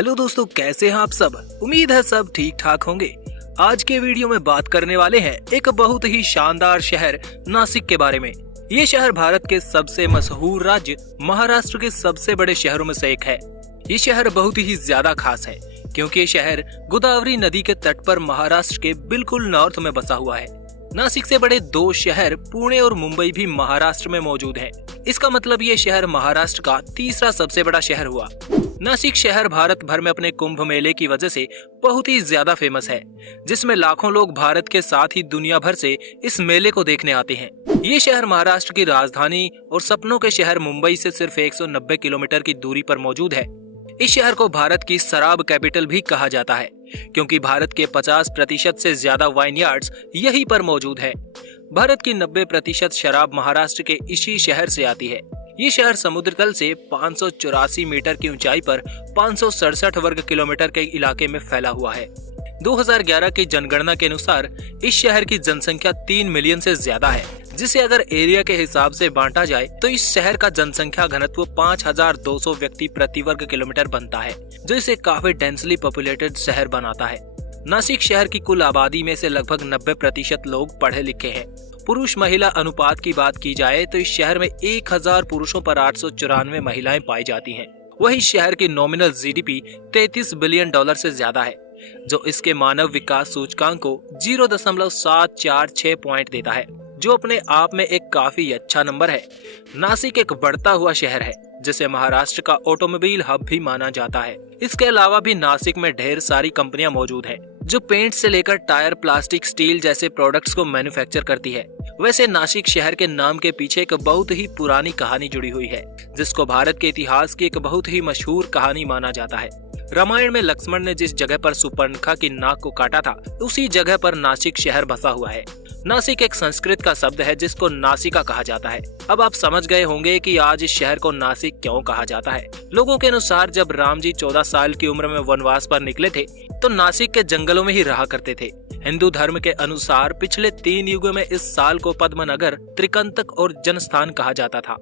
Hello दोस्तों, कैसे हैं आप सब। उम्मीद है सब ठीक ठाक होंगे। आज के वीडियो में बात करने वाले हैं एक बहुत ही शानदार शहर नासिक के बारे में। ये शहर भारत के सबसे मशहूर राज्य महाराष्ट्र के सबसे बड़े शहरों में से एक है। ये शहर बहुत ही ज्यादा खास है क्योंकि ये शहर गोदावरी नदी के तट पर महाराष्ट्र के बिल्कुल नॉर्थ में बसा हुआ है। नासिक से बड़े दो शहर पुणे और मुंबई भी महाराष्ट्र में मौजूद हैं। इसका मतलब ये शहर महाराष्ट्र का तीसरा सबसे बड़ा शहर हुआ। नासिक शहर भारत भर में अपने कुंभ मेले की वजह से बहुत ही ज्यादा फेमस है, जिसमें लाखों लोग भारत के साथ ही दुनिया भर से इस मेले को देखने आते हैं। ये शहर महाराष्ट्र की राजधानी और सपनों के शहर मुंबई से सिर्फ 190 किलोमीटर की दूरी पर मौजूद है। इस शहर को भारत की शराब कैपिटल भी कहा जाता है क्योंकि भारत के 50% से ज्यादा वाइन यार्ड्स यहीं पर मौजूद है। भारत की 90% शराब महाराष्ट्र के इसी शहर से आती है। ये शहर समुद्र तल से 584 मीटर की ऊंचाई पर 567 वर्ग किलोमीटर के इलाके में फैला हुआ है। 2011 की जनगणना के अनुसार इस शहर की जनसंख्या 3 मिलियन से ज्यादा है, जिसे अगर एरिया के हिसाब से बांटा जाए तो इस शहर का जनसंख्या घनत्व 5200 व्यक्ति प्रति वर्ग किलोमीटर बनता है, जो इसे काफी डेंसली पॉपुलेटेड शहर बनाता है। नासिक शहर की कुल आबादी में से लगभग 90% लोग पढ़े लिखे हैं। पुरुष महिला अनुपात की बात की जाए तो इस शहर में 1000 पुरुषों पर 894 महिलाएं पाई जाती हैं। वही शहर की नॉमिनल जीडीपी $33 बिलियन से ज्यादा है, जो इसके मानव विकास सूचकांक को 0.746 पॉइंट देता है, जो अपने आप में एक काफी अच्छा नंबर है। नासिक एक बढ़ता हुआ शहर है जिसे महाराष्ट्र का ऑटोमोबाइल हब भी माना जाता है। इसके अलावा भी नासिक में ढेर सारी कंपनियां मौजूद हैं, जो पेंट से लेकर टायर, प्लास्टिक, स्टील जैसे प्रोडक्ट्स को मैन्युफैक्चर करती है। वैसे नासिक शहर के नाम के पीछे एक बहुत ही पुरानी कहानी जुड़ी हुई है, जिसको भारत के इतिहास की एक बहुत ही मशहूर कहानी माना जाता है। रामायण में लक्ष्मण ने जिस जगह पर सुपर्णखा की नाक को काटा था, उसी जगह पर नासिक शहर बसा हुआ है। नासिक एक संस्कृत का शब्द है जिसको नासिका कहा जाता है। अब आप समझ गए होंगे कि आज इस शहर को नासिक क्यों कहा जाता है। लोगों के अनुसार जब राम जी 14 साल की उम्र में वनवास पर निकले थे तो नासिक के जंगलों में ही रहा करते थे। हिंदू धर्म के अनुसार पिछले 3 युगों में इस साल को पद्मनगर, त्रिकंतक और जनस्थान कहा जाता था,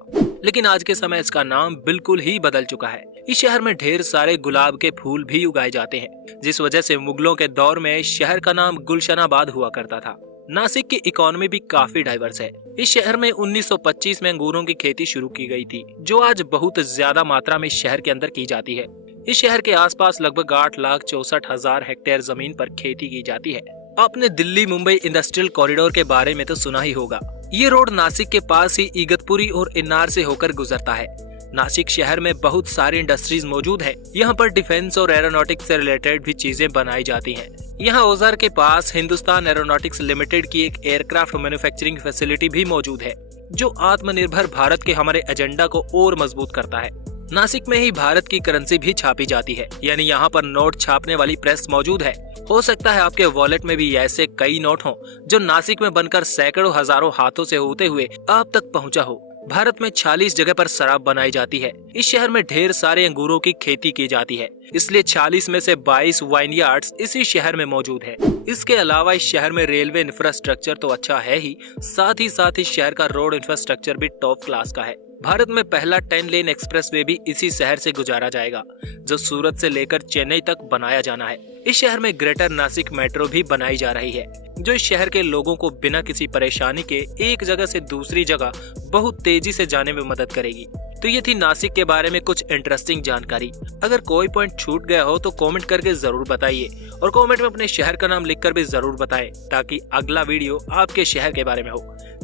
लेकिन आज के समय इसका नाम बिल्कुल ही बदल चुका है। इस शहर में ढेर सारे गुलाब के फूल भी उगाए जाते हैं, जिस वजह से मुगलों के दौर में शहर का नाम गुलशनाबाद हुआ करता था। नासिक की इकोनॉमी भी काफी डाइवर्स है। इस शहर में 1925 में अंगूरों की खेती शुरू की गई थी, जो आज बहुत ज्यादा मात्रा में शहर के अंदर की जाती है। इस शहर के आसपास लगभग 8,64,000 हेक्टेयर जमीन पर खेती की जाती है। आपने दिल्ली मुंबई इंडस्ट्रियल कॉरिडोर के बारे में तो सुना ही होगा। ये रोड नासिक के पास ही इगतपुरी और इन्नार से होकर गुजरता है। नासिक शहर में बहुत सारी इंडस्ट्रीज मौजूद है। यहाँ पर डिफेंस और एरोनॉटिक्स से रिलेटेड भी चीजें बनाई जाती हैं। यहाँ ओजार के पास हिंदुस्तान एरोनॉटिक्स लिमिटेड की एक एयरक्राफ्ट मैन्युफैक्चरिंग फैसिलिटी भी मौजूद है, जो आत्मनिर्भर भारत के हमारे एजेंडा को और मजबूत करता है। नासिक में ही भारत की करेंसी भी छापी जाती है, यानी यहाँ पर नोट छापने वाली प्रेस मौजूद है। हो सकता है आपके वॉलेट में भी ऐसे कई नोट हों जो नासिक में बनकर सैकड़ों हजारों हाथों से होते हुए आप तक पहुँचा हो। भारत में 46 जगह पर शराब बनाई जाती है। इस शहर में ढेर सारे अंगूरों की खेती की जाती है, इसलिए 40 में से 22 वाइन यार्ड्स इसी शहर में मौजूद है। इसके अलावा इस शहर में रेलवे इंफ्रास्ट्रक्चर तो अच्छा है ही साथ इस शहर का रोड इंफ्रास्ट्रक्चर भी टॉप क्लास का है। भारत में पहला 10 लेन एक्सप्रेसवे भी इसी शहर से गुजारा जाएगा, जो सूरत से लेकर चेन्नई तक बनाया जाना है। इस शहर में ग्रेटर नासिक मेट्रो भी बनाई जा रही है, जो इस शहर के लोगों को बिना किसी परेशानी के एक जगह से दूसरी जगह बहुत तेजी से जाने में मदद करेगी। तो ये थी नासिक के बारे में कुछ इंटरेस्टिंग जानकारी। अगर कोई पॉइंट छूट गया हो तो कमेंट करके जरूर बताइए, और कमेंट में अपने शहर का नाम लिखकर भी जरूर बताएं, ताकि अगला वीडियो आपके शहर के बारे में हो।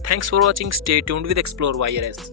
Thanks for watching. Stay tuned with explore YRS.